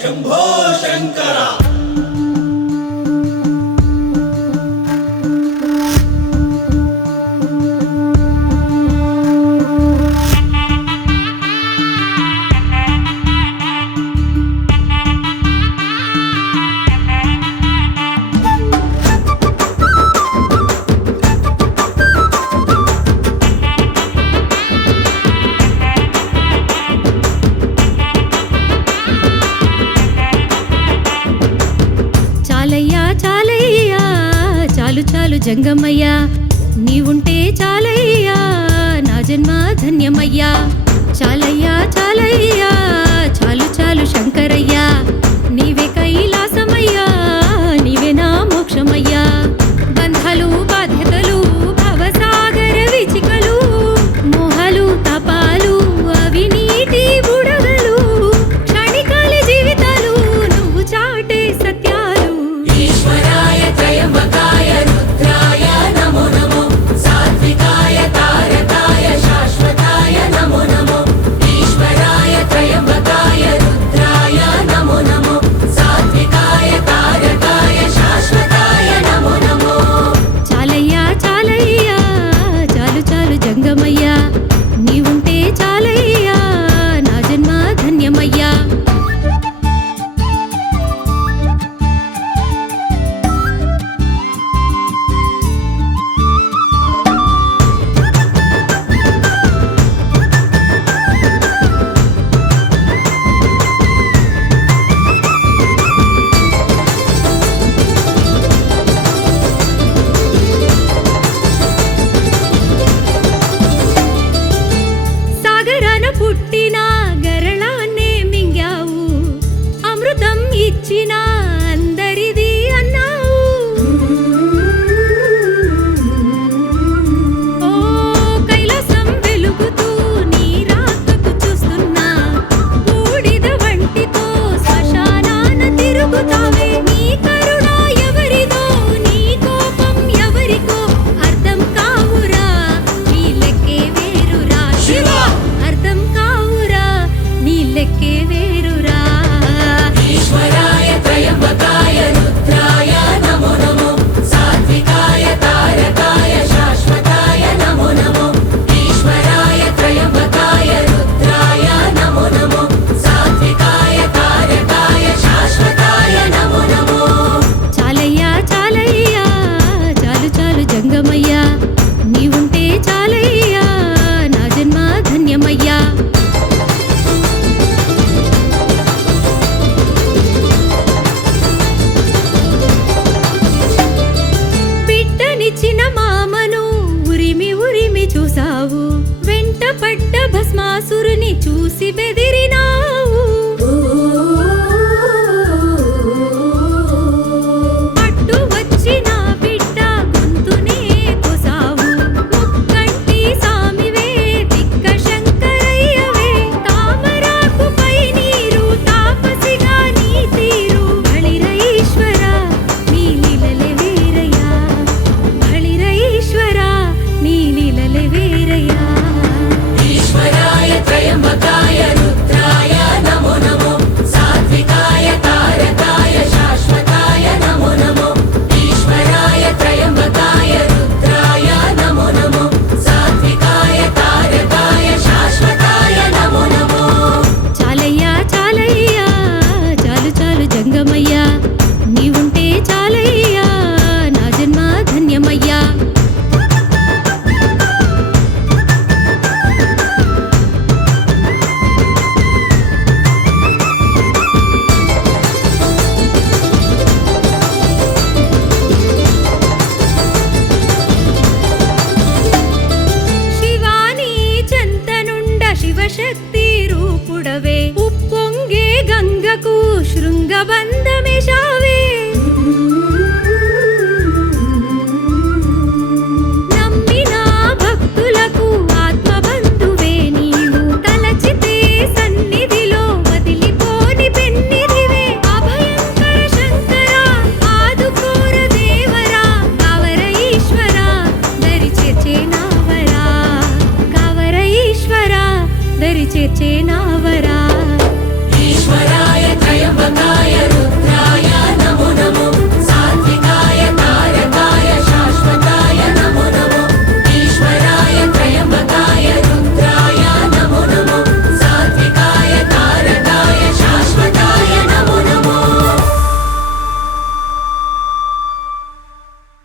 शंभो शंकरा। చాలు జంగమయ్యా, నీవుంటే చాలయ్యా, నా జన్మ ధన్యమయ్యా. చాలయ్యా చాలయ్యా, చాలు చాలు శంకరయ్యా, నీవే కైలాసమయ్యా, నీవే నా మోక్షమయ్యా. బంధాలు బాధ్యతలు భవసాగర విచికలు, మోహాలు తపాలు అవినీతి బుడగలు, క్షణికాల జీవితాలు నువ్వు చాటే సత్యాలు. ఈశ్వరాయ త్రయంబకాయ రుద్రాయ నమో నమో, సాత్వికాయ తారకాయ శాశ్వతాయ నమో నమో. ఈశ్వరాయ త్రయంబకాయ రుద్రాయ నమో నమో, సాత్వికాయ తారకాయ శాశ్వతాయ నమో నమో. చాలయ్యా చాలయ్యా, చాలు చాలు జంగమయ్యా, నీవుంటే చాలయ్యా, నా జన్మ ధన్యమయ్యా. పుట్టిన గరళాన్నే మింగావు, అమృతం ఇచ్చిన అందరిది అన్నావు. ఓ కైలాసం వెలుగుతూ నీ రాకకు చూస్తున్నా, బూడిద వంటితో శ్మశానాన తిరుగుతావే. నీ కరుణ ఎవరిదో, నీ కోపం ఎవరికో అర్థం కావురా, నీ లెక్కే వేరురా శివా, అర్థం కావురా, నీ లెక్కే వేరురా. ఈశ్వరాయ త్రయంబకాయ రుద్రాయ నమో నమో, సాత్వికాయ తారకాయ శాశ్వతాయ నమో నమో. ఈశ్వరాయ త్రయంబకాయ రుద్రాయ నమో నమో, సాత్వికాయ తారకాయ శాశ్వతాయ నమో నమో. చాలయ్యా చాలయ్యా, చాలు చాలు జంగమయ్యా, నీవుంటే చాలయ్యా, నా జన్మ ధన్యమయ్యా. బిడ్డనిచ్చిన మామను ఉరిమి ఉరిమి చూసావు, వెంట పడ్డ భస్మాసురుని చూసి బెదిరినావు. పట్టు వచ్చిన బిడ్డ గొంతునే కోసావు, ముక్కంటి సామివే దిక్క శంకరయ్యవే. తామరాకుపై నీరు తాపసిగా నీ తీరు, బళిర ఈశ్వర నీ లీలలే వేరయ్యా, బళిర ఈశ్వర నీ లీలలే వేరయ్యా. ఈశ్వరాయ త్రయంబకాయ రుద్రాయ నమో నమో, సాత్వికాయ తారకాయ శాశ్వతాయ నమో నమో. ఈశ్వరాయ త్రయంబకాయ రుద్రాయ నమో నమో, సాత్వికాయ తారకాయ శాశ్వతాయ నమో నమో. చాలయ్యా చాలయ్యా, చాలు చాలు జంగమయ్యా, నీవుంటే చాలయ్యా, నా జన్మ ధన్యమయ్యా. శివాని చెంతనుండ శివశక్తి రూపుడవే, ఉప్పొంగే గంగకు శృంగబంధమేశావే.